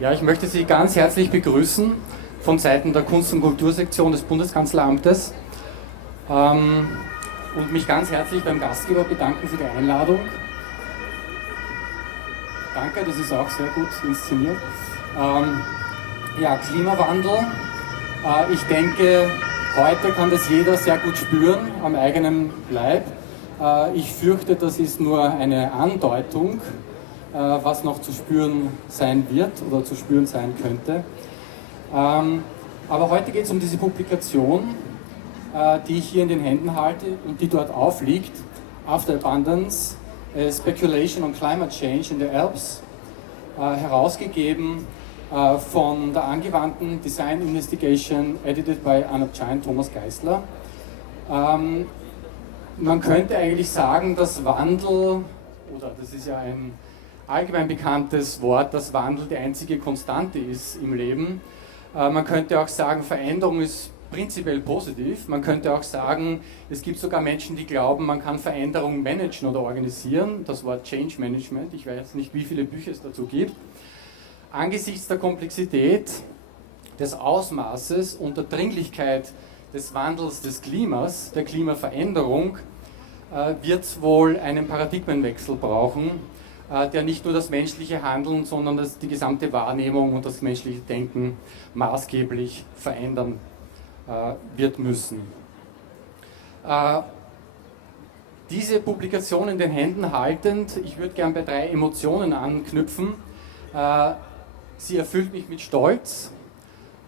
Ja, ich möchte Sie ganz herzlich begrüßen von Seiten der Kunst- und Kultursektion des Bundeskanzleramtes und mich ganz herzlich beim Gastgeber bedanken für die Einladung. Danke, das ist auch sehr gut inszeniert. Ja, Klimawandel. Ich denke, heute kann das jeder sehr gut spüren am eigenen Leib. Ich fürchte, das ist nur eine Andeutung, was noch zu spüren sein wird oder zu spüren sein könnte. Aber heute geht es um diese Publikation, die ich hier in den Händen halte und die dort aufliegt. After Abundance, Speculation on Climate Change in the Alps, herausgegeben von der angewandten Design Investigation, edited by Anab Jain, Thomas Geisler. Man könnte eigentlich sagen, dass Wandel, oder das ist ja ein allgemein bekanntes Wort, dass Wandel die einzige Konstante ist im Leben. Man könnte auch sagen, Veränderung ist prinzipiell positiv. Man könnte auch sagen, es gibt sogar Menschen, die glauben, man kann Veränderung managen oder organisieren. Das Wort Change Management, ich weiß nicht, wie viele Bücher es dazu gibt. Angesichts der Komplexität, des Ausmaßes und der Dringlichkeit des Wandels des Klimas, der Klimaveränderung, wird es wohl einen Paradigmenwechsel brauchen, der nicht nur das menschliche Handeln, sondern die gesamte Wahrnehmung und das menschliche Denken maßgeblich verändern wird müssen. Diese Publikation in den Händen haltend, ich würde gern bei 3 Emotionen anknüpfen. Sie erfüllt mich mit Stolz,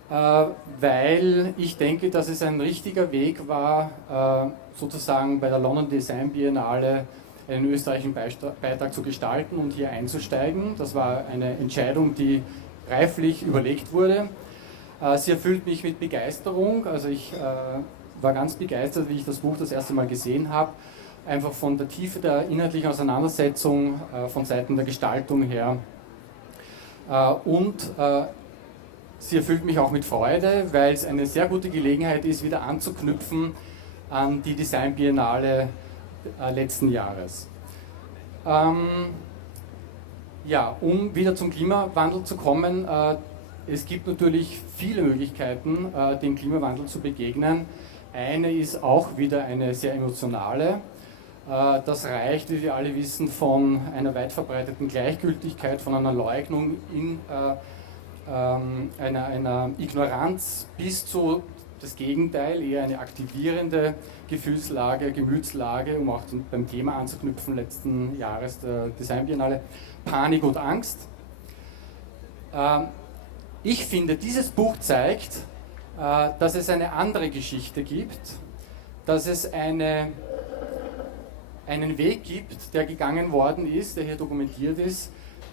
weil ich denke, dass es ein richtiger Weg war, sozusagen bei der London Design Biennale einen österreichischen Beitrag zu gestalten und hier einzusteigen. Das war eine Entscheidung, die reiflich überlegt wurde. Sie erfüllt mich mit Begeisterung, also ich war ganz begeistert, wie ich das Buch das erste Mal gesehen habe, einfach von der Tiefe der inhaltlichen Auseinandersetzung, von Seiten der Gestaltung her. Und sie erfüllt mich auch mit Freude, weil es eine sehr gute Gelegenheit ist, wieder anzuknüpfen an die Design Biennale letzten Jahres. Ja, um wieder zum Klimawandel zu kommen, es gibt natürlich viele Möglichkeiten, dem Klimawandel zu begegnen. Eine ist auch wieder eine sehr emotionale. Das reicht, wie wir alle wissen, von einer weit verbreiteten Gleichgültigkeit, von einer Leugnung in einer Ignoranz bis zu das Gegenteil, eher eine aktivierende Gefühlslage, Gemütslage, um auch beim Thema anzuknüpfen letzten Jahres der Design Biennale, Panik und Angst. Ich finde, dieses Buch zeigt, dass es eine andere Geschichte gibt, dass es einen Weg gibt, der gegangen worden ist, der hier dokumentiert ist,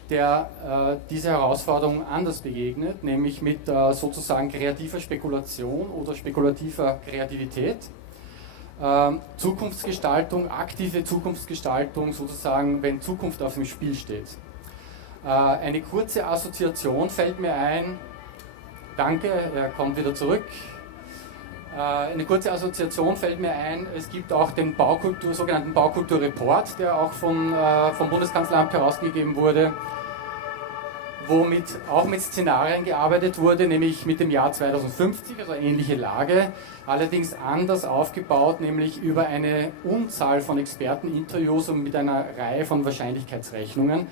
der diese Herausforderung anders begegnet, nämlich mit sozusagen kreativer Spekulation oder spekulativer Kreativität. Zukunftsgestaltung, aktive Zukunftsgestaltung, sozusagen, wenn Zukunft auf dem Spiel steht. Eine kurze Assoziation fällt mir ein, danke, er kommt wieder zurück. Eine kurze Assoziation fällt mir ein, es gibt auch den sogenannten Baukulturreport, der auch vom Bundeskanzleramt herausgegeben wurde, wo auch mit Szenarien gearbeitet wurde, nämlich mit dem Jahr 2050, also eine ähnliche Lage, allerdings anders aufgebaut, nämlich über eine Unzahl von Experteninterviews und mit einer Reihe von Wahrscheinlichkeitsrechnungen.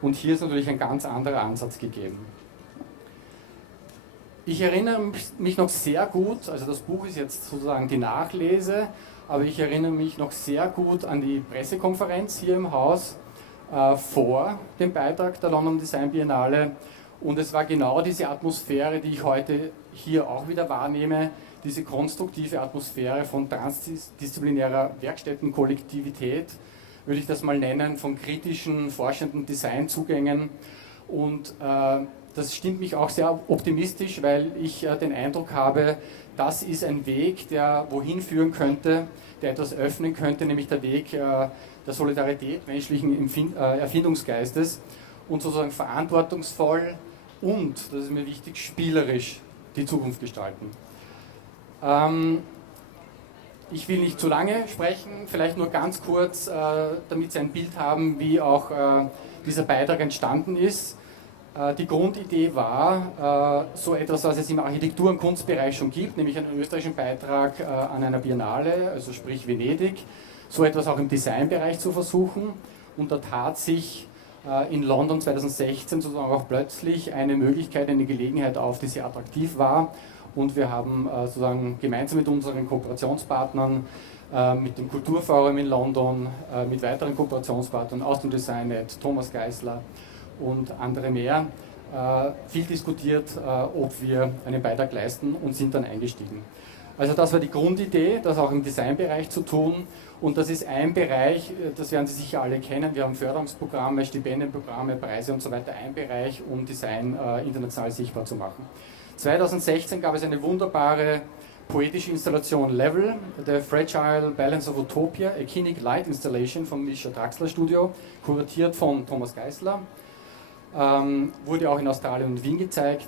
Und hier ist natürlich ein ganz anderer Ansatz gegeben. Ich erinnere mich noch sehr gut, also das Buch ist jetzt sozusagen die Nachlese, aber ich erinnere mich noch sehr gut an die Pressekonferenz hier im Haus vor dem Beitrag der London Design Biennale, und es war genau diese Atmosphäre, die ich heute hier auch wieder wahrnehme, diese konstruktive Atmosphäre von transdisziplinärer Werkstättenkollektivität, würde ich das mal nennen, von kritischen, forschenden Designzugängen, und das stimmt mich auch sehr optimistisch, weil ich den Eindruck habe, das ist ein Weg, der wohin führen könnte, der etwas öffnen könnte, nämlich der Weg der Solidarität, menschlichen Erfindungsgeistes und sozusagen verantwortungsvoll und, das ist mir wichtig, spielerisch die Zukunft gestalten. Ich will nicht zu lange sprechen, vielleicht nur ganz kurz, damit Sie ein Bild haben, wie auch dieser Beitrag entstanden ist. Die Grundidee war so etwas, was es im Architektur- und Kunstbereich schon gibt, nämlich einen österreichischen Beitrag an einer Biennale, also sprich Venedig, so etwas auch im Designbereich zu versuchen. Und da tat sich in London 2016 sozusagen auch plötzlich eine Möglichkeit, eine Gelegenheit auf, die sehr attraktiv war. Und wir haben sozusagen gemeinsam mit unseren Kooperationspartnern, mit dem Kulturforum in London, mit weiteren Kooperationspartnern aus dem Designnet, Thomas Geisler und andere mehr, viel diskutiert, ob wir einen Beitrag leisten und sind dann eingestiegen. Also das war die Grundidee, das auch im Designbereich zu tun, und das ist ein Bereich, das werden Sie sicher alle kennen, wir haben Förderungsprogramme, Stipendienprogramme, Preise und so weiter, ein Bereich, um Design international sichtbar zu machen. 2016 gab es eine wunderbare poetische Installation Level, The Fragile Balance of Utopia, a Kinetic Light Installation vom Mischa Draxler Studio, kuratiert von Thomas Geisler, wurde auch in Australien und Wien gezeigt,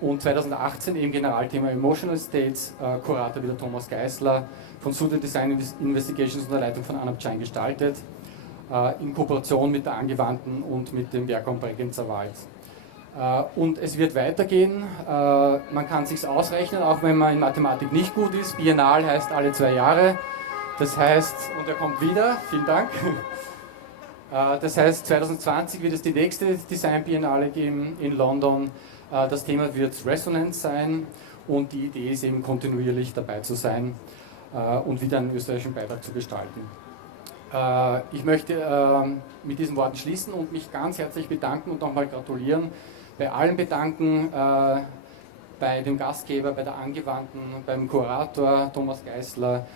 und 2018 eben Generalthema Emotional States, Kurator wieder Thomas Geisler, von Student Design Investigations unter Leitung von Anab Jain gestaltet, in Kooperation mit der Angewandten und mit dem Werk am Bregenzer Wald. Und es wird weitergehen, man kann es sich ausrechnen, auch wenn man in Mathematik nicht gut ist. Biennal heißt alle 2 Jahre, das heißt, und er kommt wieder, vielen Dank. Das heißt, 2020 wird es die nächste Design Biennale geben in London. Das Thema wird Resonance sein, und die Idee ist eben kontinuierlich dabei zu sein und wieder einen österreichischen Beitrag zu gestalten. Ich möchte mit diesen Worten schließen und mich ganz herzlich bedanken und nochmal gratulieren, bei allen bedanken, bei dem Gastgeber, bei der Angewandten, beim Kurator Thomas Geisler,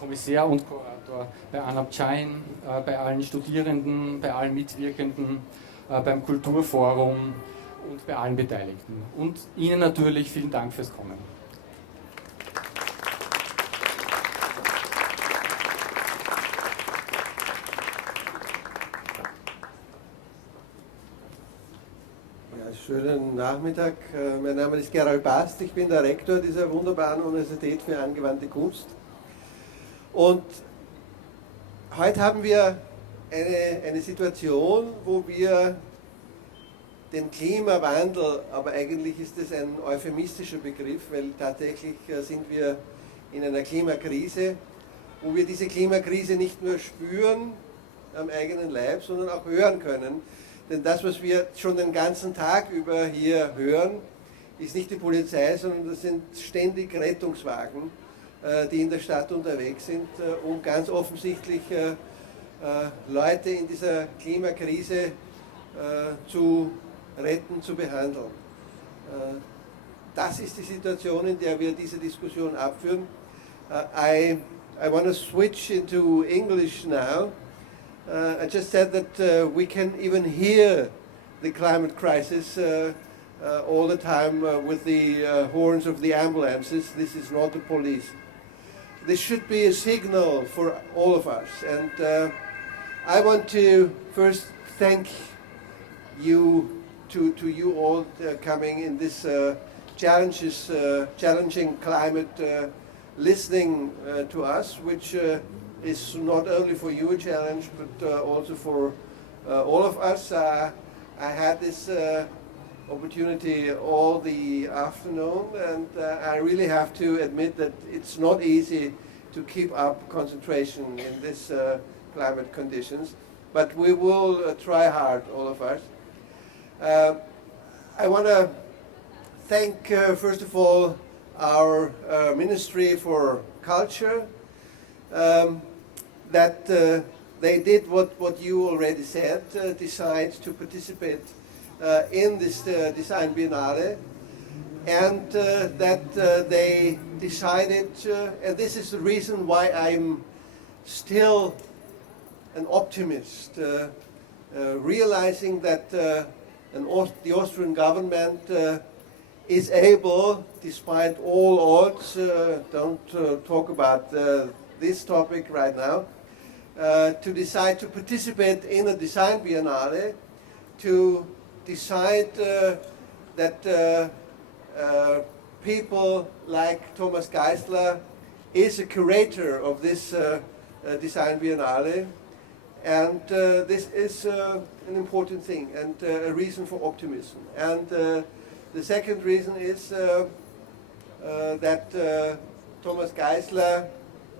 Kommissar und Kurator, bei Anab Jain, bei allen Studierenden, bei allen Mitwirkenden, beim Kulturforum und bei allen Beteiligten. Und Ihnen natürlich vielen Dank fürs Kommen. Schönen Nachmittag, mein Name ist Gerald Bast, ich bin der Rektor dieser wunderbaren Universität für angewandte Kunst. Und heute haben wir eine Situation, wo wir den Klimawandel, aber eigentlich ist es ein euphemistischer Begriff, weil tatsächlich sind wir in einer Klimakrise, wo wir diese Klimakrise nicht nur spüren am eigenen Leib, sondern auch hören können. Denn das, was wir schon den ganzen Tag über hier hören, ist nicht die Polizei, sondern das sind ständig Rettungswagen, die in der Stadt unterwegs sind, um ganz offensichtlich Leute in dieser Klimakrise zu retten, zu behandeln. Das ist die Situation, in der wir diese Diskussion abführen. I want to switch into English now. I just said that we can even hear the climate crisis all the time with the horns of the ambulances. This is not the police. This should be a signal for all of us. And I want to first thank you, to you all coming in this challenging climate, listening to us, which is not only for you a challenge, but also for all of us. I had this opportunity all the afternoon, and I really have to admit that it's not easy to keep up concentration in this climate conditions, but we will try hard, all of us. I want to thank, first of all, our Ministry for Culture, that they did what you already said, decide to participate in this Design Biennale, and that they decided, and this is the reason why I'm still an optimist, realizing that the Austrian government is able, despite all odds, don't talk about this topic right now, to decide to participate in a Design Biennale, to decide that people like Thomas Geisler is a curator of this Design Biennale, And this is an important thing and a reason for optimism. And the second reason is that Thomas Geisler,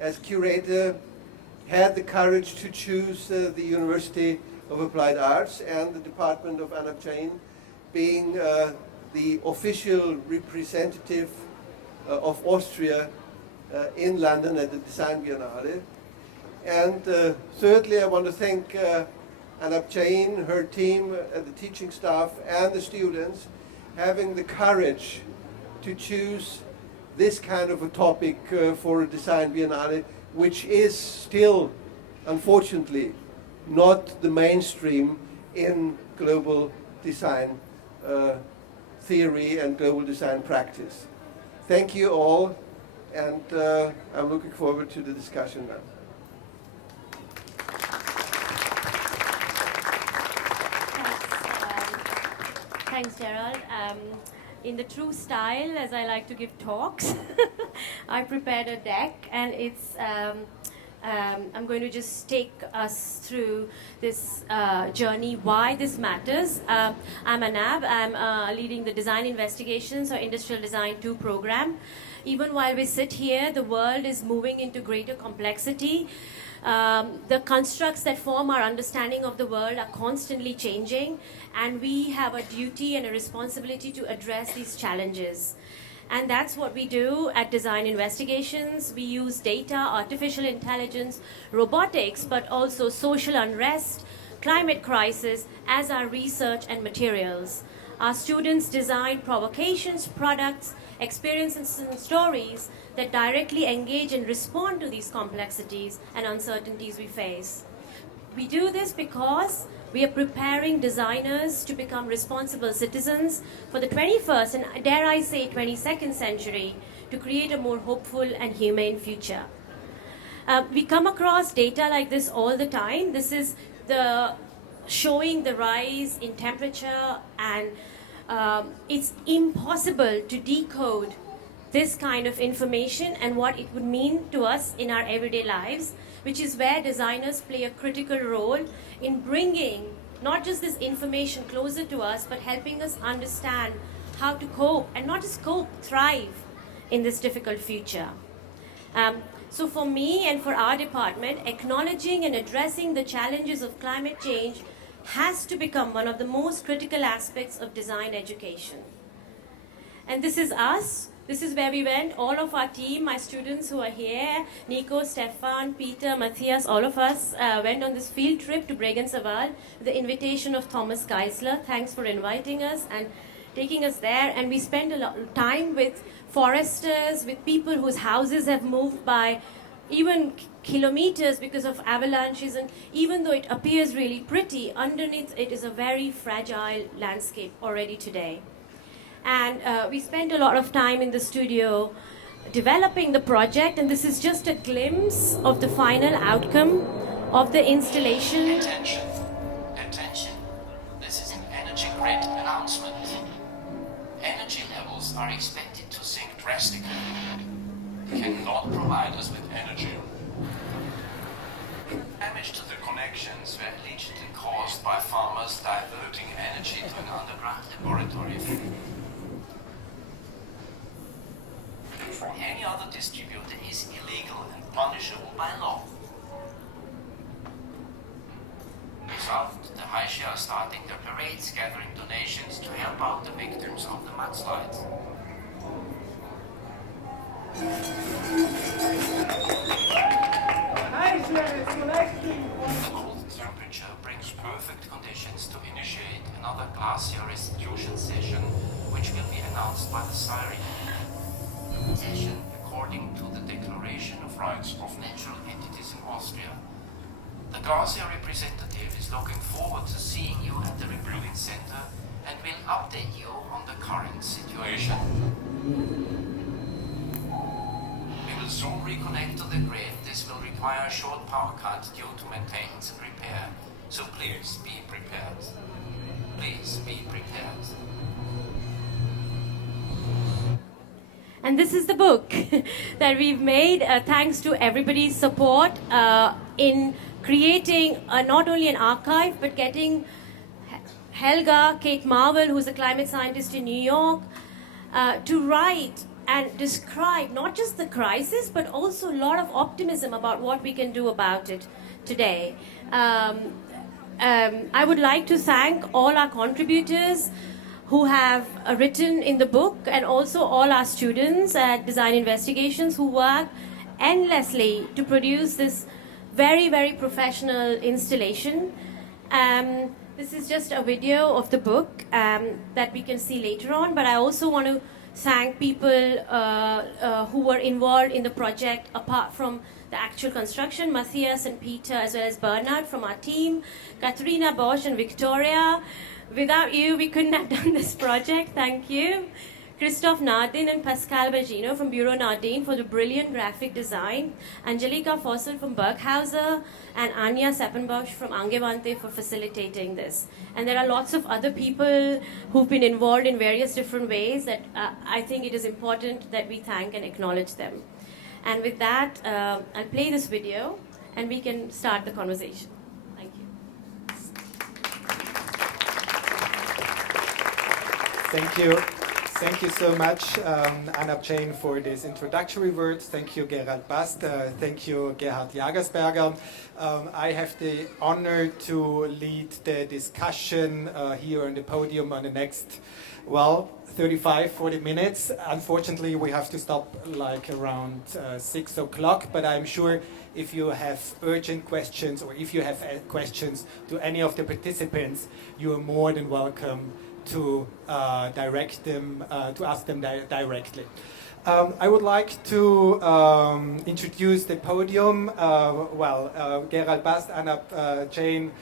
as curator, had the courage to choose the University of Applied Arts and the Department of Anab Jain being the official representative of Austria in London at the Design Biennale. And thirdly, I want to thank Anab Jain, her team, and the teaching staff, and the students having the courage to choose this kind of a topic for a Design Biennale, which is still, unfortunately, not the mainstream in global design theory and global design practice. Thank you all, and I'm looking forward to the discussion now. Thanks, Gerald. In the true style, as I like to give talks, I prepared a deck, and it's I'm going to just take us through this journey, why this matters. I'm Anab. I'm leading the Design Investigations or Industrial Design 2 program. Even while we sit here, the world is moving into greater complexity. The constructs that form our understanding of the world are constantly changing, and we have a duty and a responsibility to address these challenges. And that's what we do at Design Investigations. We use data, artificial intelligence, robotics, but also social unrest, climate crisis as our research and materials. Our students design provocations, products, experiences, and stories that directly engage and respond to these complexities and uncertainties we face. We do this because we are preparing designers to become responsible citizens for the 21st and, dare I say, 22nd century, to create a more hopeful and humane future. We come across data like this all the time. This is showing the rise in temperature, and it's impossible to decode this kind of information and what it would mean to us in our everyday lives, which is where designers play a critical role in bringing not just this information closer to us, but helping us understand how to cope, and not just cope, thrive in this difficult future. So for me and for our department, acknowledging and addressing the challenges of climate change has to become one of the most critical aspects of design education. And this is us. This is where we went, all of our team, my students who are here, Nico, Stephan, Peter, Matthias, all of us went on this field trip to Bregenzer with the invitation of Thomas Geisler. Thanks for inviting us and taking us there. And we spent a lot of time with foresters, with people whose houses have moved by even kilometers because of avalanches. And even though it appears really pretty, underneath it is a very fragile landscape already today. And we spent a lot of time in the studio developing the project, and this is just a glimpse of the final outcome of the installation. Attention, attention. This is an energy grid announcement. Energy levels are expected to sink drastically. Cannot provide us with energy. Damage to the connections were allegedly caused by farmers diverting energy to an underground laboratory. Any other distributor is illegal and punishable by law. Result, the Haisha are starting their parades, gathering donations to help out the victims of the mudslides. The cold temperature brings perfect conditions to initiate another glacier restitution session, which will be announced by the siren. Session according to the Declaration of Rights of Natural Entities in Austria. The glacier representative is looking forward to seeing you at the Rebrewing Center and will update you on the current situation. We will soon reconnect to the grid. This will require a short power cut due to maintenance and repair, so please be prepared. Please be prepared. And this is the book that we've made thanks to everybody's support in creating not only an archive, but getting Helga, Kate Marvel, who's a climate scientist in New York, to write and describe not just the crisis, but also a lot of optimism about what we can do about it today. I would like to thank all our contributors who have written in the book, and also all our students at Design Investigations who work endlessly to produce this very, very professional installation. This is just a video of the book that we can see later on, but I also want to thank people who were involved in the project apart from the actual construction, Matthias and Peter, as well as Bernard from our team, Katharina Bosch and Victoria. Without you, we couldn't have done this project. Thank you. Christoph Nardin and Pascal Bergino from Bureau Nardin for the brilliant graphic design. Angelika Fossel from Berghauser and Anja Seppenbosch from Angewandte for facilitating this. And there are lots of other people who've been involved in various different ways that I think it is important that we thank and acknowledge them. And with that, I'll play this video and we can start the conversation. Thank you. Thank you. Thank you so much, Anab Jain, for these introductory words. Thank you, Gerald Bast. Thank you, Gerhard Jagersberger. I have the honor to lead the discussion here on the podium on the next, 35-40 minutes. Unfortunately, we have to stop like around 6 o'clock, but I'm sure if you have urgent questions or if you have questions to any of the participants, you are more than welcome to direct them, to ask them directly. I would like to introduce the podium. Gerald Bast, Anab Jain,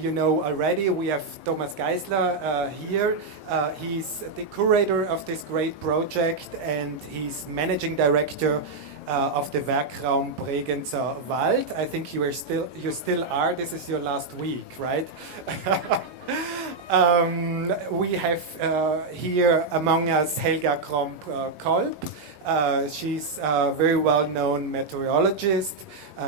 you know already. We have Thomas Geisler here. He's the curator of this great project and he's managing director of the Werkraum Bregenzer Wald. I think you still are. This is your last week, right? We have here among us Helga Kromp-Kolb. She's a very well-known meteorologist,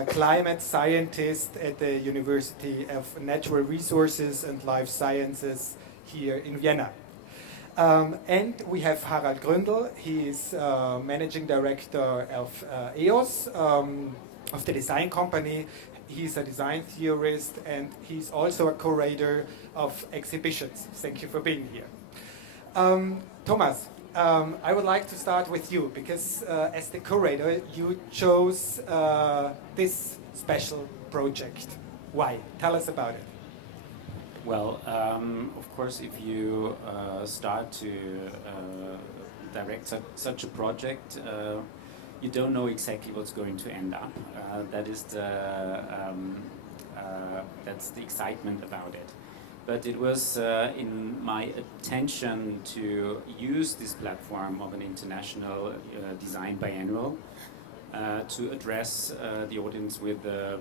climate scientist at the University of Natural Resources and Life Sciences here in Vienna. And we have Harald Gründel. He is managing director of EOS, of the design company. He's a design theorist and he's also a curator of exhibitions. Thank you for being here. Thomas, I would like to start with you because as the curator, you chose this special project. Why? Tell us about it. Well, of course, if you start to direct such a project, you don't know exactly what's going to end up. That's the excitement about it. But it was in my attention to use this platform of an international design biennial to address the audience with a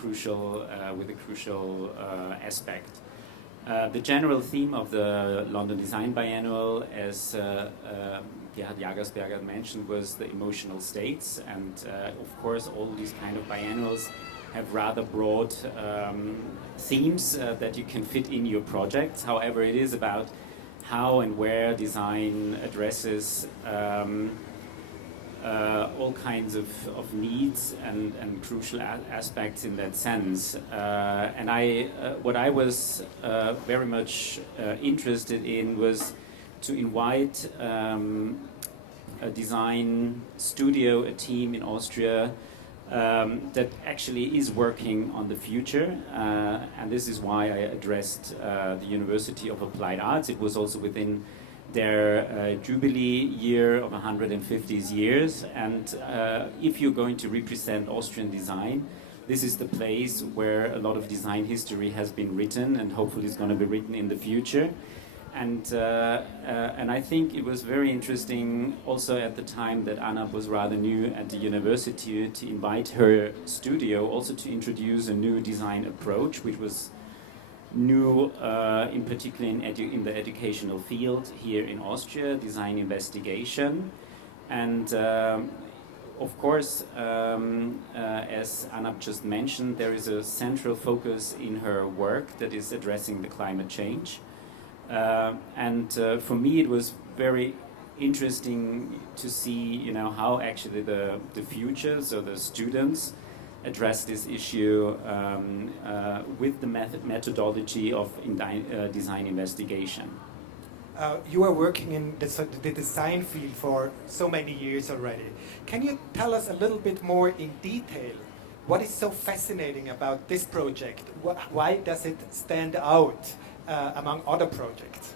crucial aspect. The general theme of the London Design Biennial, as Gerhard Jagersberger mentioned, was the emotional states, and of course all these kind of biennials have rather broad themes that you can fit in your projects. However, it is about how and where design addresses all kinds of needs and crucial aspects in that sense. And what I was very much interested in was to invite a design studio, a team in Austria that actually is working on the future. And this is why I addressed the University of Applied Arts. It was also within their jubilee year of 150 years, and if you're going to represent Austrian design, this is the place where a lot of design history has been written and hopefully is going to be written in the future. And I think it was very interesting also at the time that Anab was rather new at the university to invite her studio also to introduce a new design approach, which was new, in particular in the educational field here in Austria, design investigation. And of course, as Anab just mentioned, there is a central focus in her work that is addressing the climate change. For me, it was very interesting to see, how actually the future, so the students, address this issue with the methodology of design investigation. You are working in the design field for so many years already. Can you tell us a little bit more in detail what is so fascinating about this project? Why does it stand out among other projects?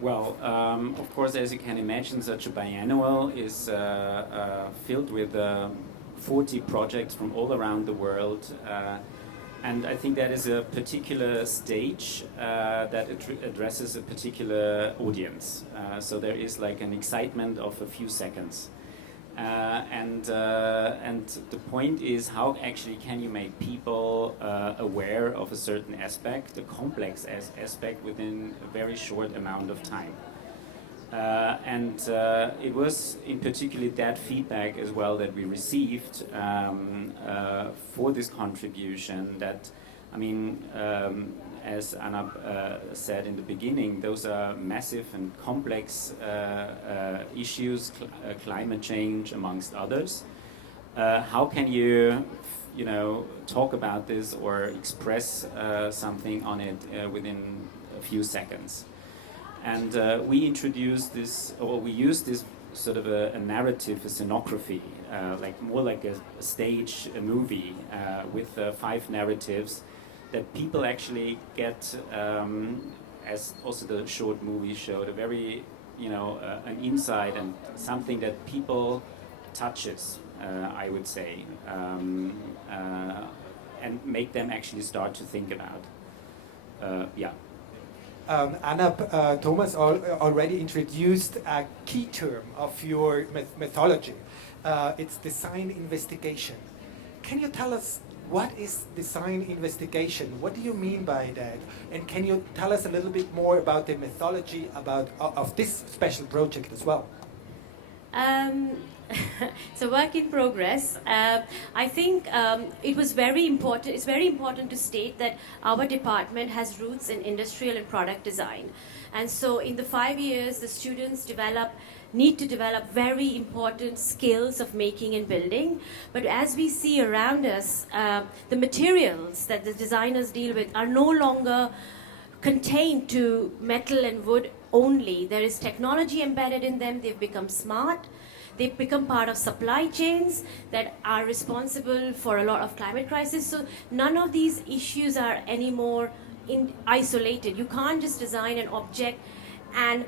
Well, of course, as you can imagine, such a biannual is filled with 40 projects from all around the world. And I think that is a particular stage that addresses a particular audience. So there is like an excitement of a few seconds. And the point is, how actually can you make people aware of a certain aspect, a complex aspect, within a very short amount of time? It was in particular that feedback as well that we received for this contribution that, as Anab said in the beginning, those are massive and complex issues, climate change amongst others. How can you, talk about this or express something on it within a few seconds? And we introduced this, or we used this sort of a narrative, a scenography, more like a stage, a movie with 5 narratives that people actually get, as also the short movie showed, a very, an insight and something that people touches, I would say, and make them actually start to think about. Anab, Thomas already introduced a key term of your methodology. It's design investigation. Can you tell us what is design investigation? What do you mean by that? And can you tell us a little bit more about the methodology of this special project as well? It's a work in progress. I think it was very important. It's very important to state that our department has roots in industrial and product design. And so in the 5 years, the students need to develop very important skills of making and building. But as we see around us, the materials that the designers deal with are no longer contained to metal and wood only. There is technology embedded in them. They've become smart. They've become part of supply chains that are responsible for a lot of climate crisis. So none of these issues are anymore isolated. You can't just design an object and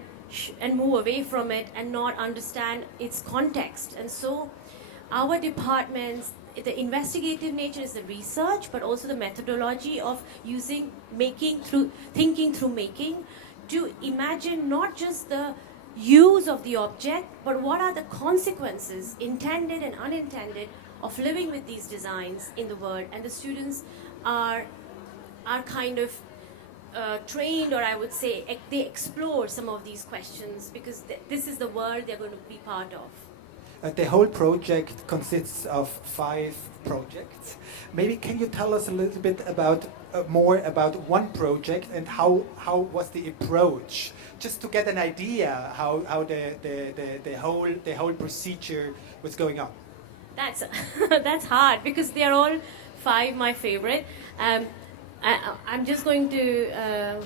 move away from it and not understand its context. And so our departments, the investigative nature is the research, but also the methodology of thinking through making, to imagine not just the use of the object, but what are the consequences, intended and unintended, of living with these designs in the world. And the students are kind of trained, or I would say they explore some of these questions, because this is the world they're going to be part of. The whole project consists of 5 projects. Maybe can you tell us a little bit more about one project and how was the approach, just to get an idea how the whole procedure was going on? That's hard, because they're all 5 my favorite. I'm just going to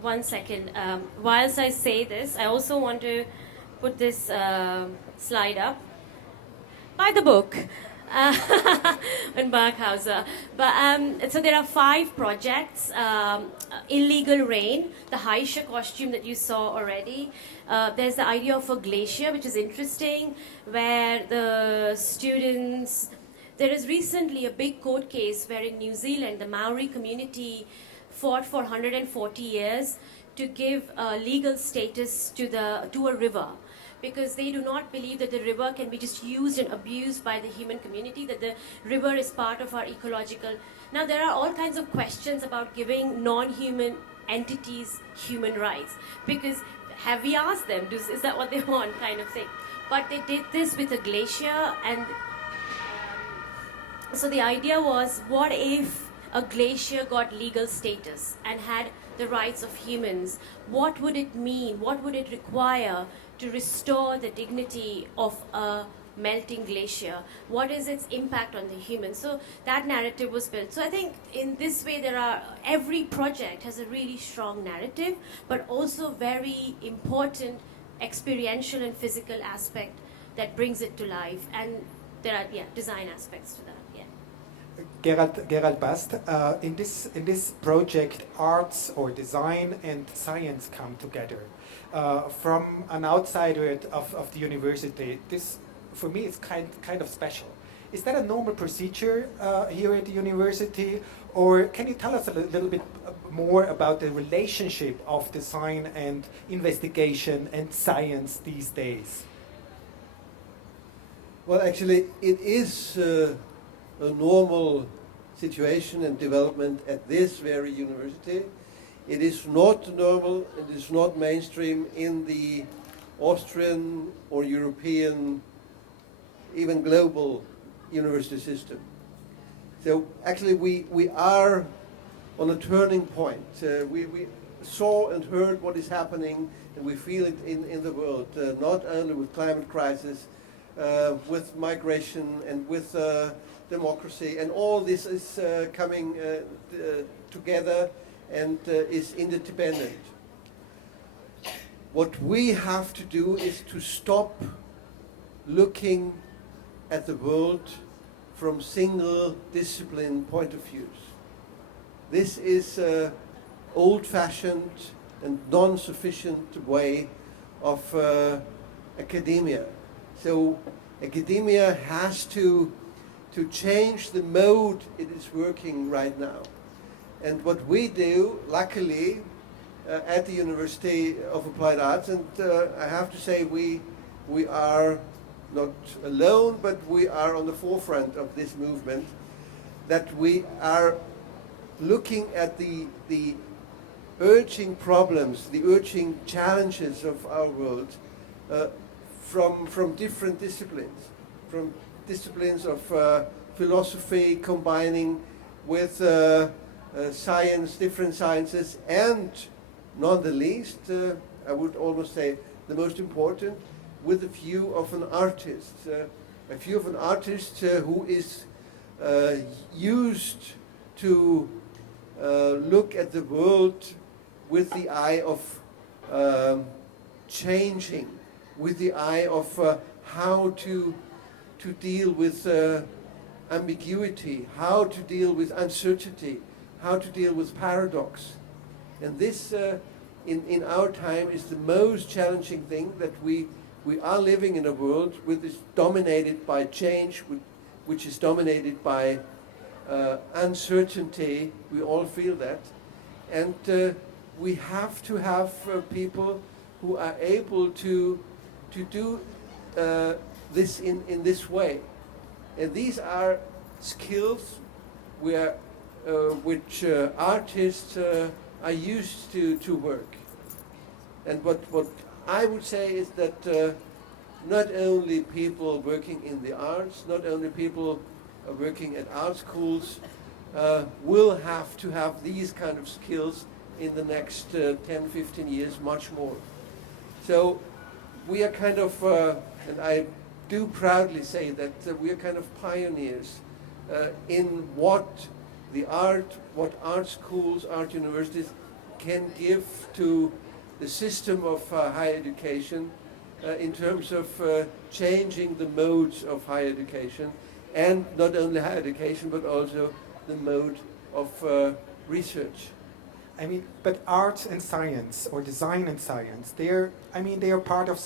1 second. Whilst I say this, I also want to put this slide up. Buy the book. In Berghauser. But so there are 5 projects. Illegal rain, the Haisha costume that you saw already. There's the idea of a glacier, which is interesting, where the students. There is recently a big court case where in New Zealand the Maori community fought for 140 years to give legal status to a river, because they do not believe that the river can be just used and abused by the human community, that the river is part of our ecological. Now, there are all kinds of questions about giving non-human entities human rights, because have we asked them, is that what they want, kind of thing. but they did this with a glacier, and so the idea was, what if a glacier got legal status and had the rights of humans? What would it mean? What would it require to restore the dignity of a melting glacier? What is its impact on the humans? So that narrative was built. So I think in this way every project has a really strong narrative, but also very important experiential and physical aspect that brings it to life. And there are design aspects to that. Gerald Bast, in this project, arts or design and science come together. From an outsider of the university, this for me is kind of special. Is that a normal procedure here at the university, or can you tell us a little bit more about the relationship of design and investigation and science these days? Well, actually, it is a normal situation and development at this very university. It is not normal, it is not mainstream in the Austrian or European, even global university system. So actually we are on a turning point. We saw and heard what is happening, and we feel it in the world, not only with climate crisis, with migration and with democracy, and all this is coming together and is interdependent. What we have to do is to stop looking at the world from single discipline point of views. This is an old-fashioned and non-sufficient way of academia. So academia has to change the mode it is working right now. And what we do, luckily, at the University of Applied Arts, and I have to say we are not alone, but we are on the forefront of this movement, that we are looking at the urging problems, the urging challenges of our world from different disciplines, from disciplines of philosophy combining with science, different sciences, and not the least, I would almost say the most important, with the view of an artist. A view of an artist who is used to look at the world with the eye of changing, with the eye of how to deal with ambiguity, how to deal with uncertainty, how to deal with paradox. And this, in our time, is the most challenging thing, that we are living in a world which is dominated by change, which is dominated by uncertainty. We all feel that. And we have to have people who are able to do this in this way. And these are skills which artists are used to work. And what I would say is that not only people working in the arts, not only people working at art schools will have to have these kind of skills in the next 10, 15 years, much more. So we are kind of, and I do proudly say that we are kind of pioneers in what art schools, art universities can give to the system of higher education in terms of changing the modes of higher education, and not only higher education but also the mode of research. I mean, but art and science, or design and science, they are part of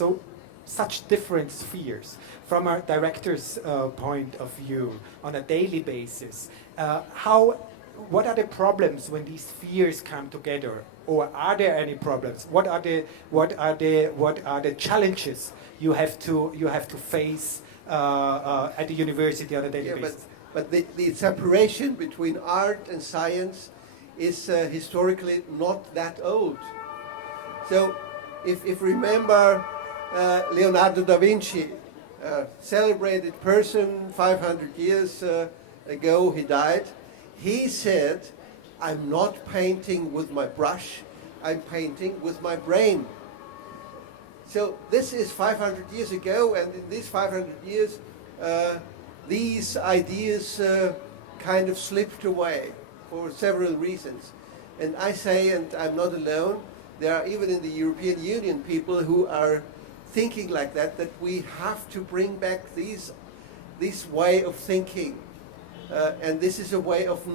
such different spheres. From a director's point of view, on a daily basis, what are the problems when these spheres come together, or are there any problems? What are the challenges you have to face at the university on a daily basis? But the separation between art and science is historically not that old. So if remember Leonardo da Vinci, a celebrated person, 500 years ago he died. He said, "I'm not painting with my brush, I'm painting with my brain." So this is 500 years ago, and in these 500 years, these ideas kind of slipped away for several reasons. And I say, and I'm not alone, there are even in the European Union people who are thinking like that we have to bring back this way of thinking. And this is a way of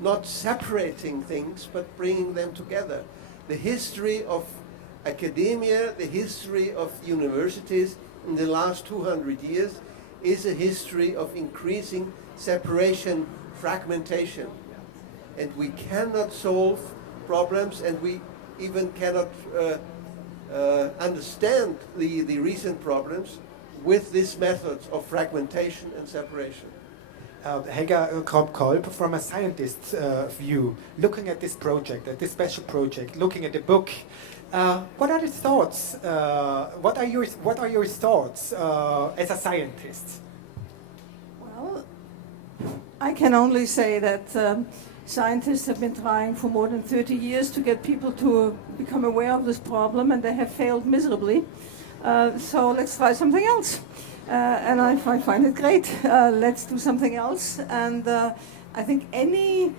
not separating things, but bringing them together. The history of academia, the history of universities in the last 200 years is a history of increasing separation, fragmentation. And we cannot solve problems, and we even cannot understand the recent problems with these methods of fragmentation and separation. Helga Kromp-Kolb, from a scientist's view, looking at this project, at this special project, looking at the book, what are the thoughts? What are your thoughts as a scientist? Well, I can only say that scientists have been trying for more than 30 years to get people to become aware of this problem, and they have failed miserably. So let's try something else. And I find it great. Let's do something else. And I think any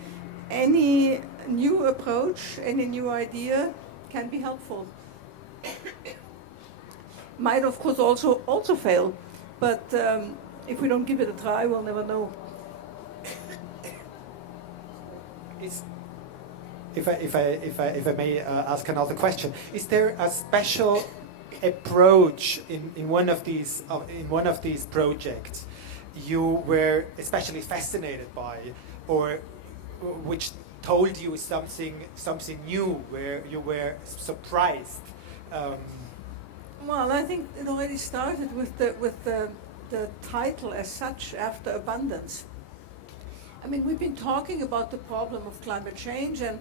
new approach, any new idea can be helpful. Might of course also fail, but if we don't give it a try, we'll never know. If I may ask another question, is there a special approach in one of these projects you were especially fascinated by, or which told you something new, where you were surprised? Well, I think it already started with the title as such, After Abundance. I mean, we've been talking about the problem of climate change and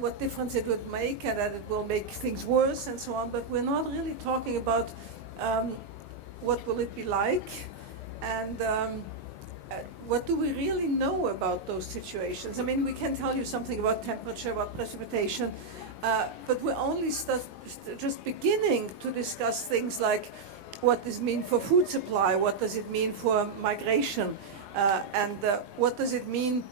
what difference it would make, and that it will make things worse and so on, but we're not really talking about what will it be like, and what do we really know about those situations. I mean, we can tell you something about temperature, about precipitation, but we're only just beginning to discuss things like what does it mean for food supply, what does it mean for migration, and what does it mean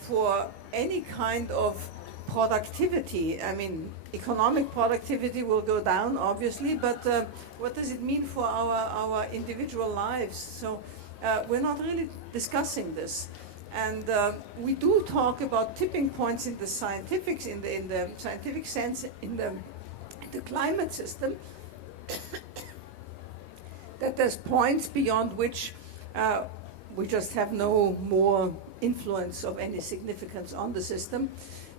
for any kind of productivity. I mean, economic productivity will go down, obviously, but what does it mean for our individual lives? So we're not really discussing this. And we do talk about tipping points in the scientific sense, in the climate system, that there's points beyond which we just have no more influence of any significance on the system.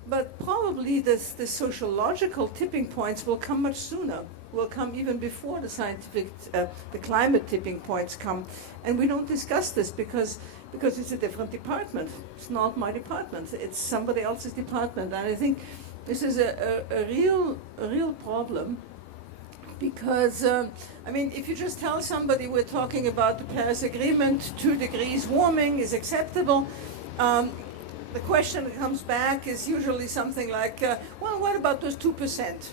But probably the sociological tipping points will come much sooner, will come even before the climate tipping points come. And we don't discuss this because it's a different department. It's not my department, it's somebody else's department. And I think this is a real problem. Because, I mean, if you just tell somebody we're talking about the Paris Agreement, 2 degrees warming is acceptable, the question that comes back is usually something like, well, what about those 2%?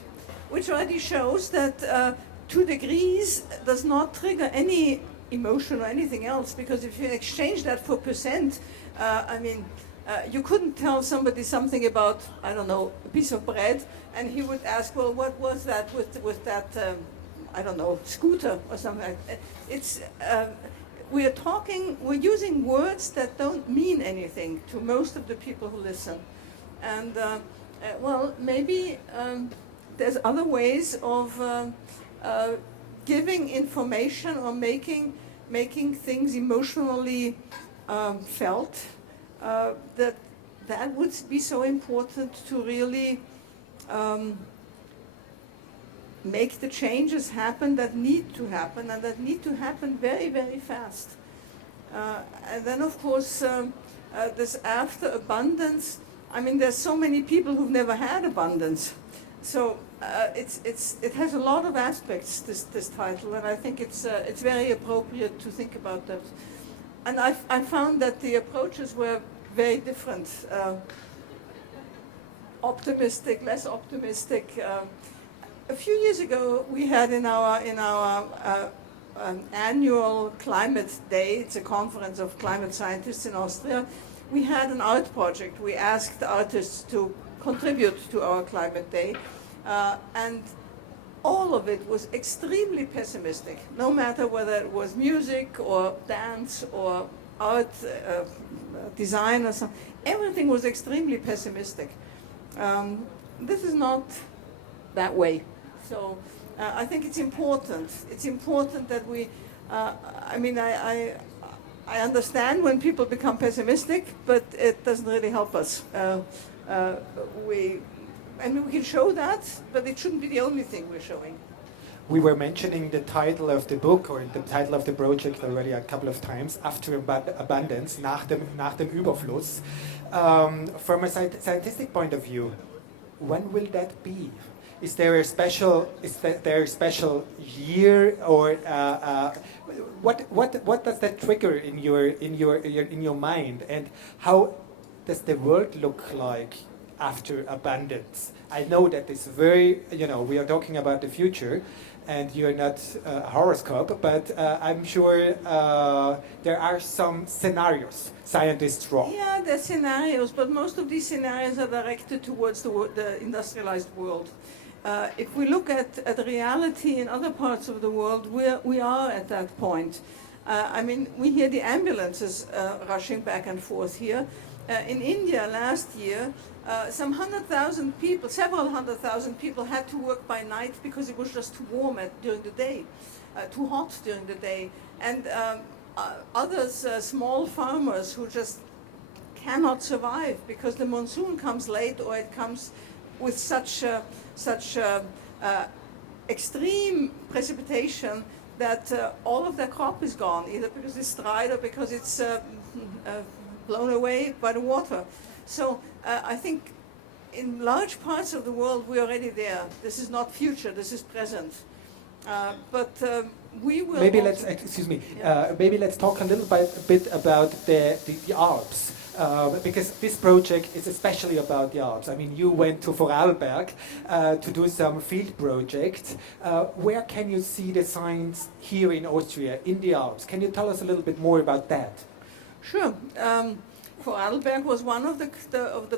Which already shows that 2 degrees does not trigger any emotion or anything else, because if you exchange that for percent, I mean, you couldn't tell somebody something about, I don't know, a piece of bread, and he would ask, well, what was that with that, I don't know, scooter or something like that. It's, we're using words that don't mean anything to most of the people who listen. And, well, maybe there's other ways of giving information or making things emotionally felt. That would be so important to really make the changes happen that need to happen, and that need to happen very, very fast. And then, of course, this after abundance, I mean, there's so many people who've never had abundance. So it has a lot of aspects, this title, and I think it's very appropriate to think about that. And I found that the approaches were very different. Optimistic, less optimistic. A few years ago, we had in our annual climate day, it's a conference of climate scientists in Austria, we had an art project. We asked artists to contribute to our climate day, and all of it was extremely pessimistic, no matter whether it was music or dance or art, design or something. Everything was extremely pessimistic. This is not that way. So I think it's important. It's important that we, I understand when people become pessimistic, but it doesn't really help us. We can show that, but it shouldn't be the only thing we're showing. We were mentioning the title of the book or the title of the project already a couple of times, After Abundance, nach dem Überfluss. From a scientific point of view, when will that be? Is there a special year, or what does that trigger in your mind, and how does the world look like after abundance? I know that it's very, we are talking about the future, and you're not a horoscope, but I'm sure there are some scenarios scientists draw. Yeah, there are scenarios, but most of these scenarios are directed towards the industrialized world. If we look at reality in other parts of the world, we are at that point. We hear the ambulances rushing back and forth here. In India last year, several hundred thousand people had to work by night because it was just too warm during the day, too hot during the day. And others, small farmers who just cannot survive because the monsoon comes late, or it comes with such extreme precipitation that all of their crop is gone, either because it's dried or because it's blown away by the water. So I think in large parts of the world we're already there. This is not future, this is present. But we will. Maybe maybe let's talk a little bit about the Alps. Because this project is especially about the Alps. You went to Vorarlberg to do some field project. Where can you see the signs here in Austria, in the Alps? Can you tell us a little bit more about that? Sure. Vorarlberg was one of the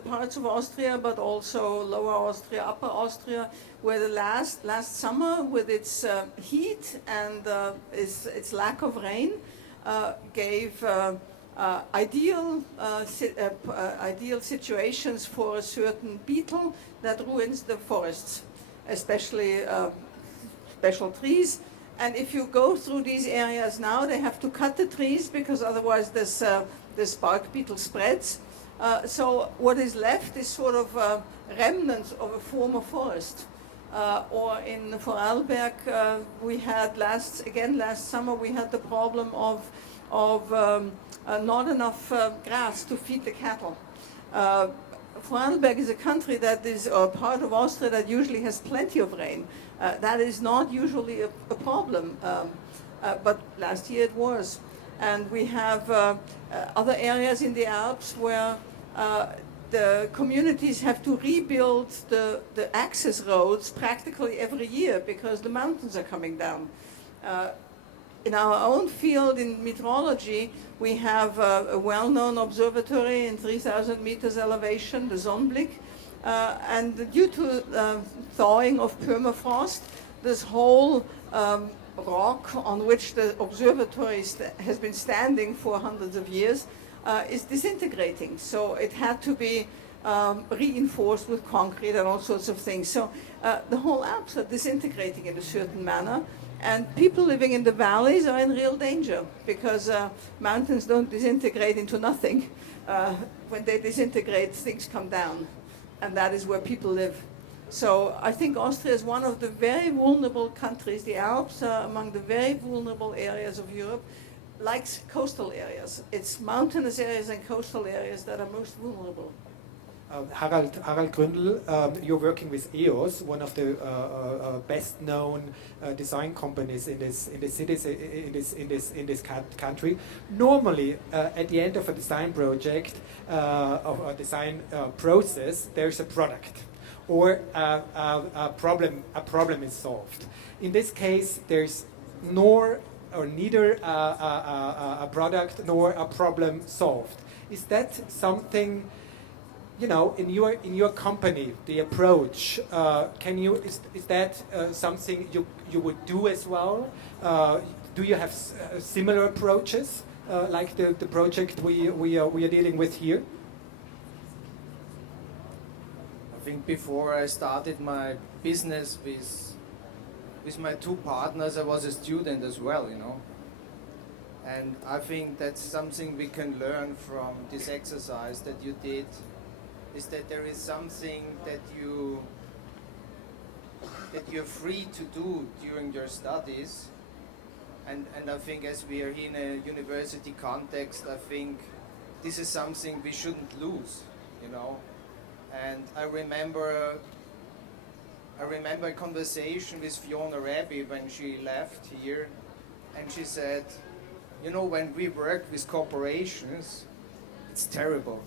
parts of Austria, but also Lower Austria, Upper Austria, where the last summer, with its heat and its lack of rain, gave ideal situations for a certain beetle that ruins the forests, especially special trees. And if you go through these areas now, they have to cut the trees because otherwise this bark beetle spreads. So what is left is sort of remnants of a former forest. Or in Vorarlberg, we had last summer we had the problem of not enough grass to feed the cattle. Vorarlberg is a country that is a part of Austria that usually has plenty of rain. That is not usually a problem, but last year it was. And we have other areas in the Alps where the communities have to rebuild the access roads practically every year because the mountains are coming down. In our own field in meteorology, we have a well-known observatory in 3,000 meters elevation, the Sonnenblick, and due to thawing of permafrost, this whole rock on which the observatory has been standing for hundreds of years is disintegrating. So it had to be reinforced with concrete and all sorts of things. So the whole Alps are disintegrating in a certain manner. And people living in the valleys are in real danger because mountains don't disintegrate into nothing. When they disintegrate, things come down. And that is where people live. So I think Austria is one of the very vulnerable countries. The Alps are among the very vulnerable areas of Europe, like coastal areas. It's mountainous areas and coastal areas that are most vulnerable. Harald Gründel, you're working with EOS, one of the best-known design companies in this country. Normally, at the end of a design project, of a design process, there's a product, or a problem is solved. In this case, there's neither a product nor a problem solved. Is that something? In your company, the approach, is that something you would do as well? Do you have similar approaches like the project we are dealing with here? I think before I started my business with my two partners, I was a student as well, And I think that's something we can learn from this exercise that you did, is that there is something that you're free to do during your studies, and I think as we are in a university context, I think this is something we shouldn't lose, And I remember a conversation with Fiona Raby when she left here, and she said, when we work with corporations, it's terrible.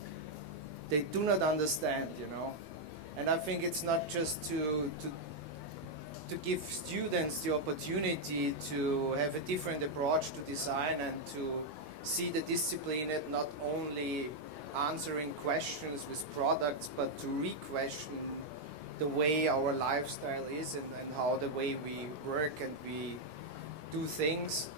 They do not understand, And I think it's not just to give students the opportunity to have a different approach to design and to see the discipline at not only answering questions with products, but to re-question the way our lifestyle is and how the way we work and we do things.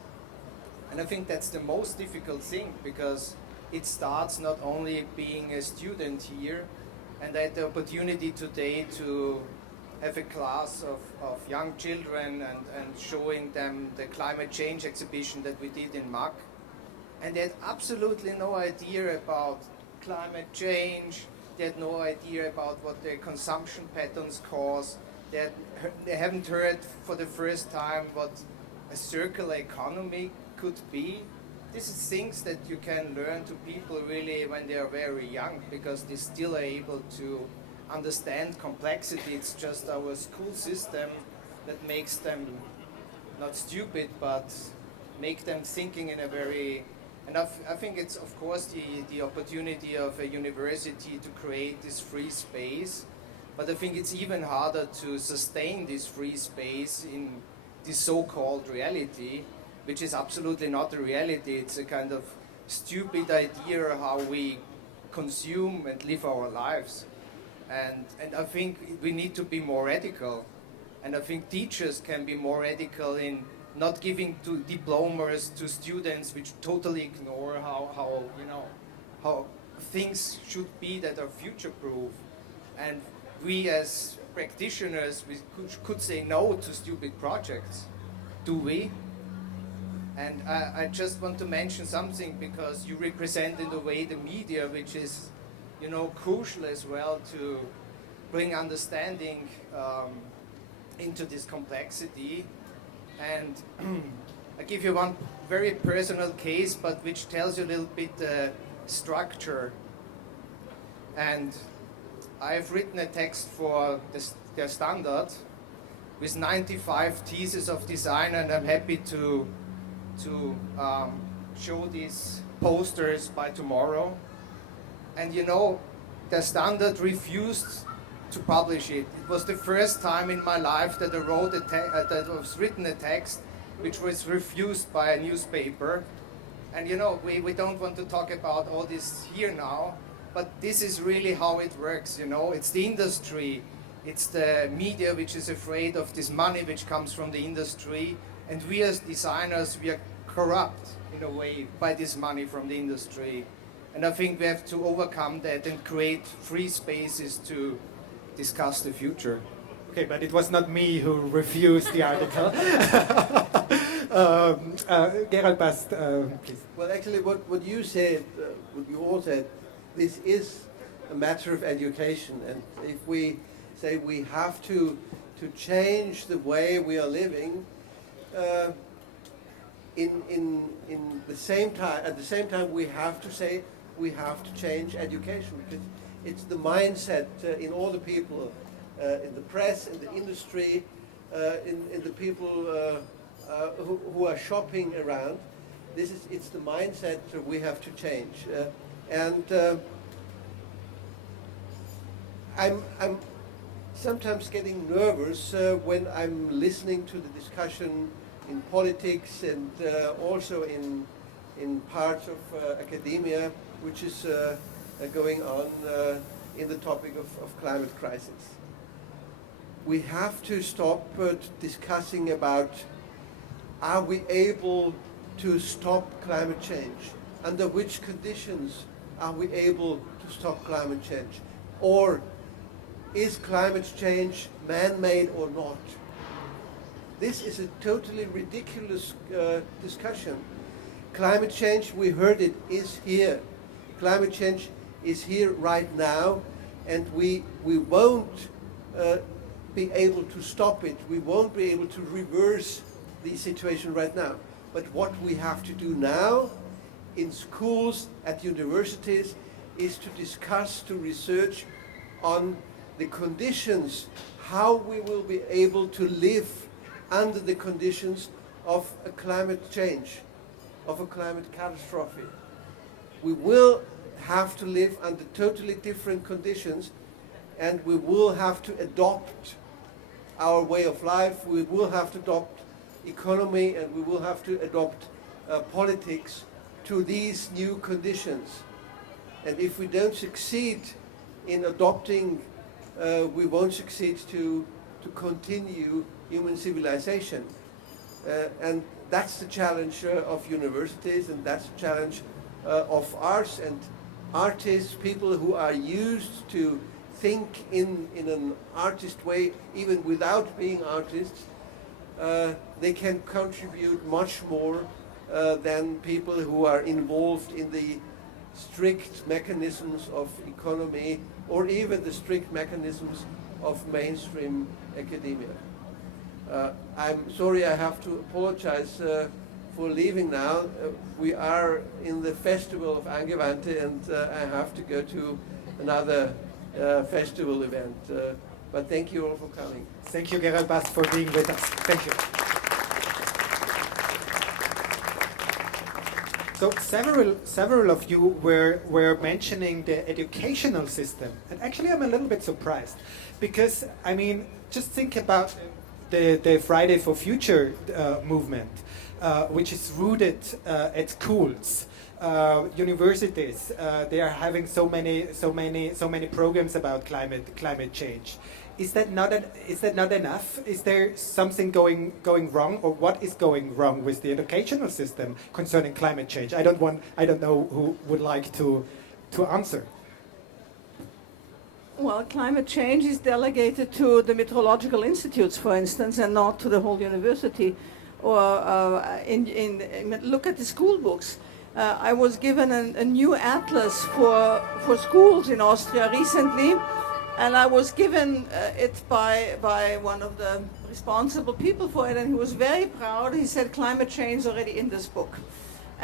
And I think that's the most difficult thing, because it starts not only being a student here, and I had the opportunity today to have a class of young children and showing them the climate change exhibition that we did in MAC. And they had absolutely no idea about climate change. They had no idea about what their consumption patterns cause. They haven't heard for the first time what a circular economy could be. This is things that you can learn to people really when they are very young, because they still are able to understand complexity. It's just our school system that makes them not stupid, but make them thinking in a very... And I think it's, of course, the opportunity of a university to create this free space, but I think it's even harder to sustain this free space in this so-called reality, which is absolutely not a reality. It's a kind of stupid idea how we consume and live our lives. And I think we need to be more radical. And I think teachers can be more radical in not giving diplomas to students which totally ignore how things should be that are future-proof. And we as practitioners, we could say no to stupid projects. Do we? And I just want to mention something, because you represent in a way the media, which is, crucial as well to bring understanding into this complexity. And I give you one very personal case, but which tells you a little bit the structure. And I've written a text for their standard with 95 theses of design, and I'm happy to show these posters by tomorrow. And the standard refused to publish it. It was the first time in my life that I wrote that was written a text which was refused by a newspaper. And we don't want to talk about all this here now, but this is really how it works. It's the industry, it's the media which is afraid of this money which comes from the industry, and we as designers, we are corrupt in a way by this money from the industry. And I think we have to overcome that and create free spaces to discuss the future. Okay, but it was not me who refused the article. Gerald Bast, please. Well, actually, what you said, what you all said, this is a matter of education. And if we say we have to change the way we are living, in the same time, at the same time, we have to say we have to change education, because it's the mindset in all the people, in the press, in the industry, in the people who are shopping around. It's the mindset we have to change. I'm sometimes getting nervous when I'm listening to the discussion in politics and also in parts of academia, which is going on in the topic of climate crisis. We have to stop discussing about, are we able to stop climate change? Under which conditions are we able to stop climate change? Or is climate change man-made or not? This is a totally ridiculous discussion. Climate change, we heard it, is here. Climate change is here right now, and we won't be able to stop it. We won't be able to reverse the situation right now. But what we have to do now in schools, at universities, is to discuss, to research on the conditions, how we will be able to live under the conditions of a climate change, of a climate catastrophe. We will have to live under totally different conditions, and we will have to adopt our way of life, we will have to adopt economy, and we will have to adopt politics to these new conditions. And if we don't succeed in adopting, we won't succeed to continue human civilization. And that's the challenge of universities, and that's the challenge of arts and artists, people who are used to think in an artist way, even without being artists. They can contribute much more than people who are involved in the strict mechanisms of economy or even the strict mechanisms of mainstream academia. I'm sorry, I have to apologize for leaving now. We are in the festival of Angewandte, and I have to go to another festival event. But thank you all for coming. Thank you, Gerald Bast, for being with us. Thank you. So several of you were mentioning the educational system, and actually I'm a little bit surprised, because I mean, just think about the Friday for Future movement, which is rooted at schools, universities. They are having so many programs about climate change. Is that not enough? Is there something going wrong, or what is going wrong with the educational system concerning climate change? I don't know who would like to answer. Well, climate change is delegated to the meteorological institutes, for instance, and not to the whole university. Or look at the school books. I was given a new atlas for schools in Austria recently, and I was given it by one of the responsible people for it, and he was very proud. He said, climate change is already in this book.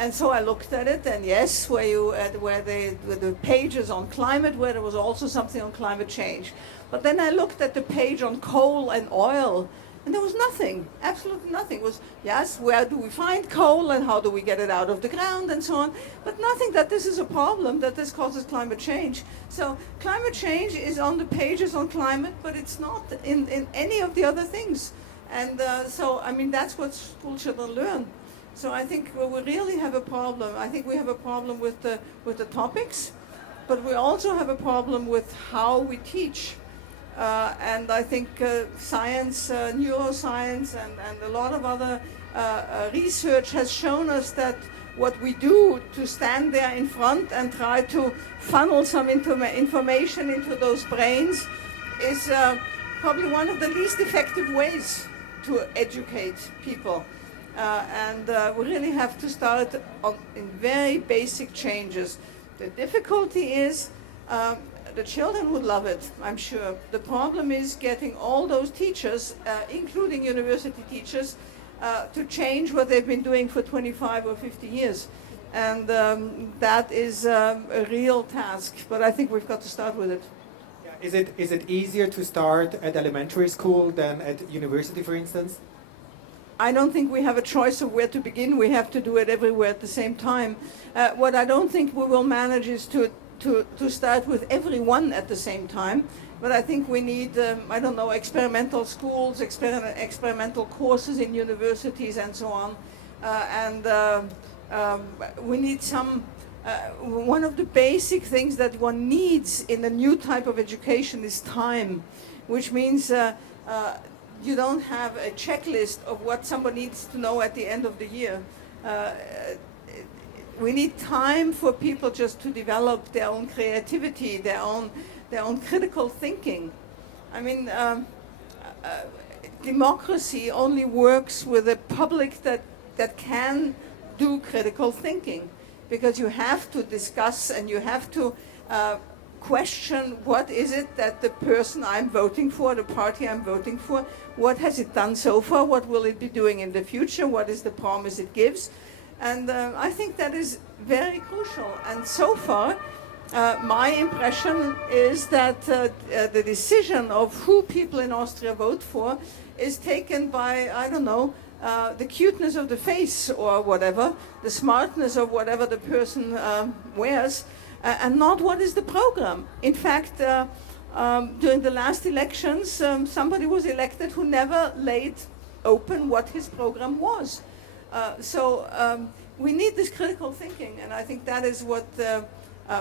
And so I looked at it, and yes, where the pages on climate, where there was also something on climate change. But then I looked at the page on coal and oil, and there was nothing, absolutely nothing. It was, yes, where do we find coal and how do we get it out of the ground and so on, but nothing that this is a problem, that this causes climate change. So climate change is on the pages on climate, but it's not in any of the other things. And so, I mean, that's what school children learn. So I think we really have a problem. I think we have a problem with the topics, but we also have a problem with how we teach. And I think science, neuroscience, and a lot of other research has shown us that what we do to stand there in front and try to funnel some information into those brains is probably one of the least effective ways to educate people. And we really have to start in very basic changes. The difficulty is the children would love it, I'm sure. The problem is getting all those teachers, including university teachers, to change what they've been doing for 25 or 50 years. And that is a real task, but I think we've got to start with it. Yeah. Is it easier to start at elementary school than at university, for instance? I don't think we have a choice of where to begin. We have to do it everywhere at the same time. What I don't think we will manage is to start with everyone at the same time. But I think we need, I don't know, experimental schools, experimental courses in universities and so on. We need some, one of the basic things that one needs in a new type of education is time, which means you don't have a checklist of what somebody needs to know at the end of the year. We need time for people just to develop their own creativity, their own critical thinking. I mean, democracy only works with a public that can do critical thinking, because you have to discuss and you have to question what is it that the person I'm voting for, the party I'm voting for, what has it done so far, what will it be doing in the future, what is the promise it gives. And I think that is very crucial. And so far, my impression is that the decision of who people in Austria vote for is taken by, I don't know, the cuteness of the face or whatever, the smartness of whatever the person wears, and not what is the program. In fact, during the last elections, somebody was elected who never laid open what his program was. So we need this critical thinking, and I think that is what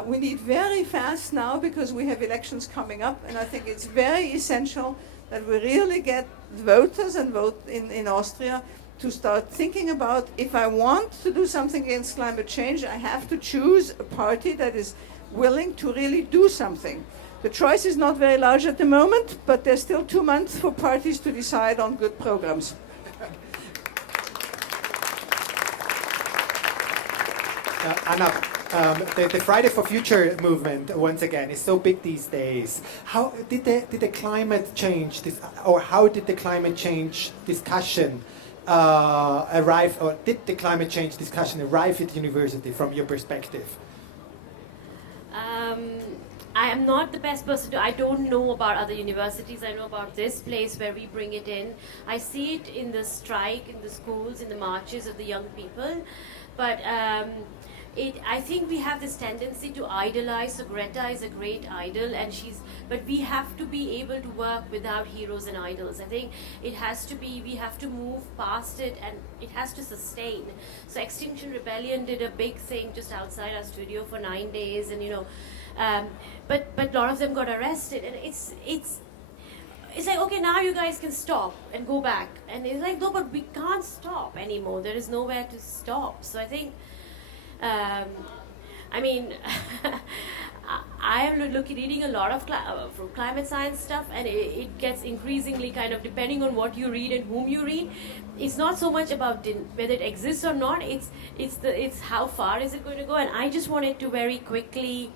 we need very fast now, because we have elections coming up, and I think it's very essential that we really get voters and vote in Austria to start thinking about, if I want to do something against climate change, I have to choose a party that is willing to really do something. The choice is not very large at the moment, but there's still 2 months for parties to decide on good programs. Anna, the Friday for Future movement, once again, is so big these days. How did the climate change this, or how did the climate change discussion arrive, or did the climate change discussion arrive at university from your perspective? I am not the best person I don't know about other universities. I know about this place where we bring it in. I see it in the strike, in the schools, in the marches of the young people. But I think we have this tendency to idolize. So Greta is a great idol, and but we have to be able to work without heroes and idols. I think it has to be, we have to move past it, and it has to sustain. So Extinction Rebellion did a big thing just outside our studio for 9 days, and but a lot of them got arrested, and it's like, okay, now you guys can stop and go back. And it's like, no, but we can't stop anymore. There is nowhere to stop. So I think, I mean, I am reading a lot of climate science stuff, and it gets increasingly kind of, depending on what you read and whom you read, it's not so much about whether it exists or not, it's how far is it going to go. And I just wanted to very quickly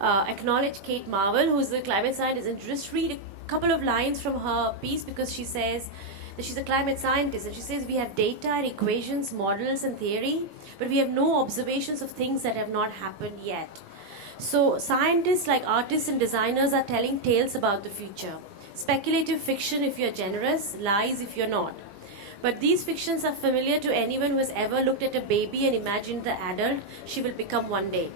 acknowledge Kate Marvel, who's the climate scientist, and just read a couple of lines from her piece, because she says that she's a climate scientist, and she says we have data and equations, models and theory, but we have no observations of things that have not happened yet. So scientists, like artists and designers, are telling tales about the future. Speculative fiction if you're generous, lies if you're not. But these fictions are familiar to anyone who has ever looked at a baby and imagined the adult she will become one day.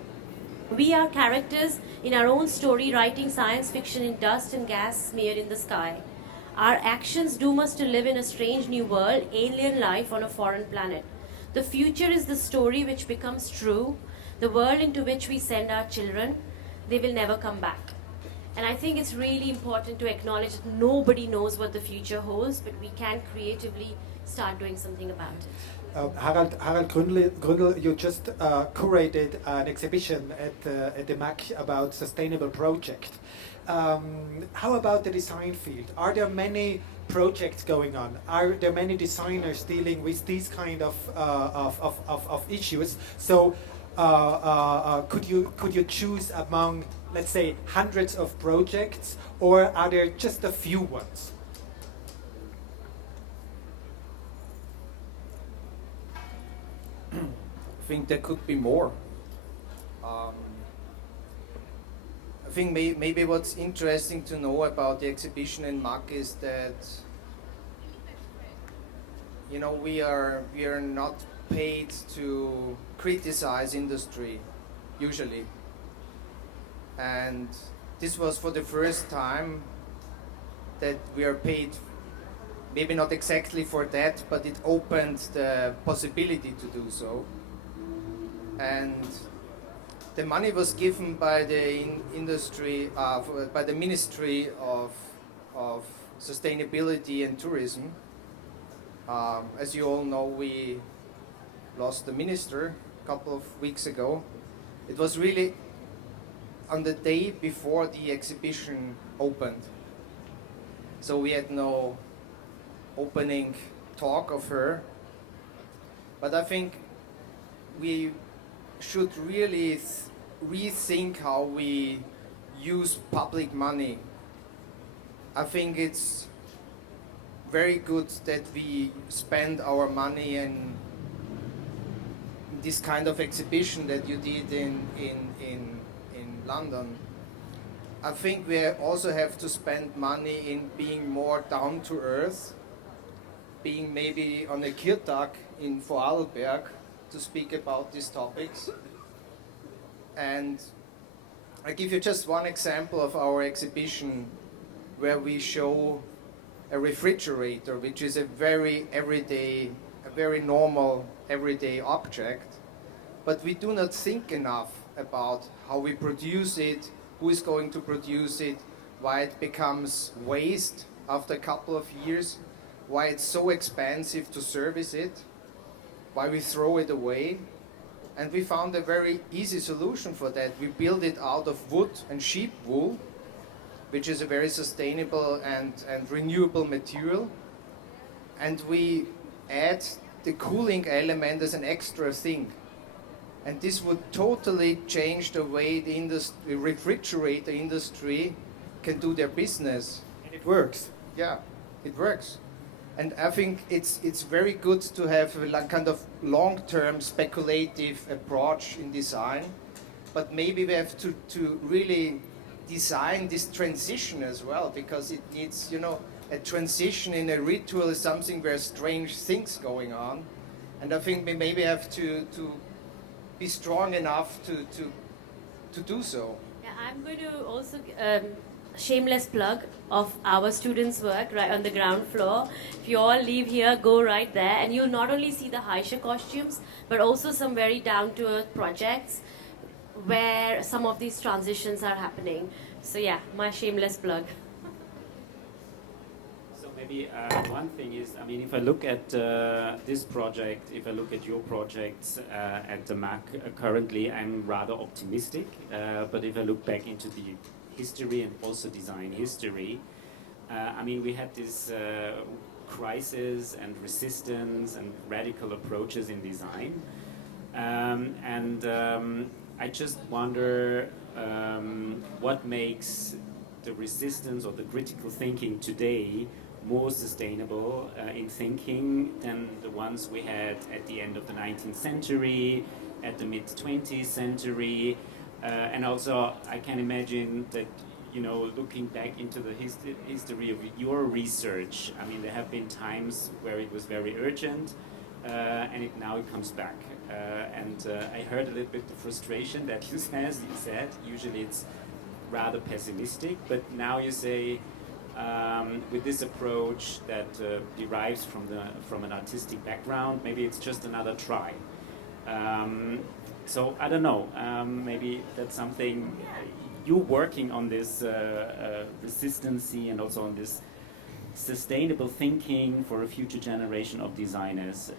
We are characters in our own story, writing science fiction in dust and gas smeared in the sky. Our actions doom us to live in a strange new world, alien life on a foreign planet. The future is the story which becomes true, the world into which we send our children. They will never come back. And I think it's really important to acknowledge that nobody knows what the future holds, but we can creatively start doing something about it. Harald Gründel, you just curated an exhibition at the MAC about sustainable project. How about the design field? Are there many projects going on? Are there many designers dealing with these kind of issues? So could you choose among, let's say, hundreds of projects, or are there just a few ones? think there could be more. I think maybe what's interesting to know about the exhibition in MAC is that, you know, we are not paid to criticize industry usually, and this was for the first time that we are paid, maybe not exactly for that, but it opened the possibility to do so. And the money was given by the industry, by the Ministry of Sustainability and Tourism. As you all know, we lost the minister a couple of weeks ago. It was really on the day before the exhibition opened. So we had no opening talk of her. But I think we should really rethink how we use public money. I think it's very good that we spend our money in this kind of exhibition that you did in London. I think we also have to spend money in being more down to earth, being maybe on a Kirtag in Vorarlberg to speak about these topics. And I give you just one example of our exhibition where we show a refrigerator, which is a very everyday, a very normal everyday object, but we do not think enough about how we produce it, who is going to produce it, why it becomes waste after a couple of years, why it's so expensive to service it, why we throw it away. And we found a very easy solution for that. We build it out of wood and sheep wool, which is a very sustainable and renewable material. And we add the cooling element as an extra thing. And this would totally change the way the refrigerator industry can do their business. And it works. Yeah, it works. And I think it's very good to have a kind of long-term speculative approach in design, but maybe we have to really design this transition as well, because it needs, you know, a transition in a ritual is something where strange things going on, and I think we maybe have to be strong enough to do so. Yeah, I'm going to also shameless plug of our students' work right on the ground floor. If you all leave here, go right there, and you'll not only see the Haisha costumes, but also some very down-to-earth projects where some of these transitions are happening. So yeah, my shameless plug. So maybe one thing is, I mean, if I look at this project, if I look at your projects at the MAC currently, I'm rather optimistic. But if I look back into the history and also design history, I mean, we had this crisis and resistance and radical approaches in design. I just wonder what makes the resistance or the critical thinking today more sustainable in thinking than the ones we had at the end of the 19th century, at the mid-20th century. And also, I can imagine that, you know, looking back into the history of your research, I mean, there have been times where it was very urgent, and now it comes back. I heard a little bit the frustration that you said. Usually it's rather pessimistic, but now you say with this approach that derives from an artistic background, maybe it's just another try. So I don't know, maybe that's something, you working on this resistancy and also on this sustainable thinking for a future generation of designers.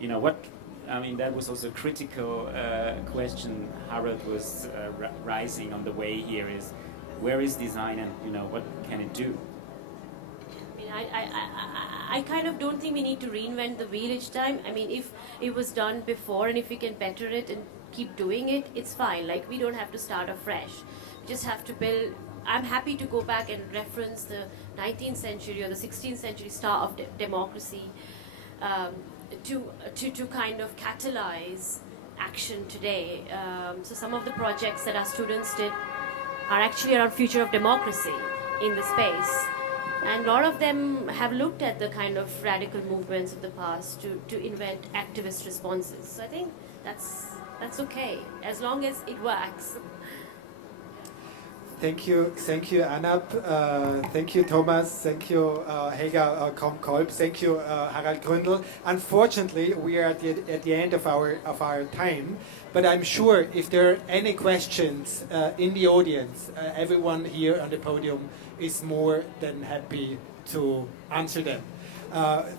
You know, what, I mean, that was also a critical question Harald was rising on the way here is, where is design and, you know, what can it do? I kind of don't think we need to reinvent the wheel each time. I mean, if it was done before and if we can better it and keep doing it, it's fine. Like, we don't have to start afresh. We just have to build. I'm happy to go back and reference the 19th century or the 16th century start of democracy to kind of catalyze action today. So some of the projects that our students did are actually around future of democracy in the space. And a lot of them have looked at the kind of radical movements of the past to invent activist responses. So I think that's okay, as long as it works. Thank you, Anab. Thank you, Thomas. Thank you, Helga Kolb. Thank you, Harald Gründel. Unfortunately, we are at the end of our time. But I'm sure if there are any questions in the audience, everyone here on the podium is more than happy to answer them.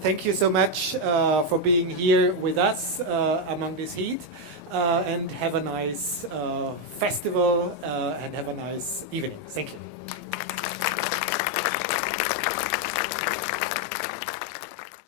Thank you so much for being here with us among this heat. And have a nice festival and have a nice evening. Thank you.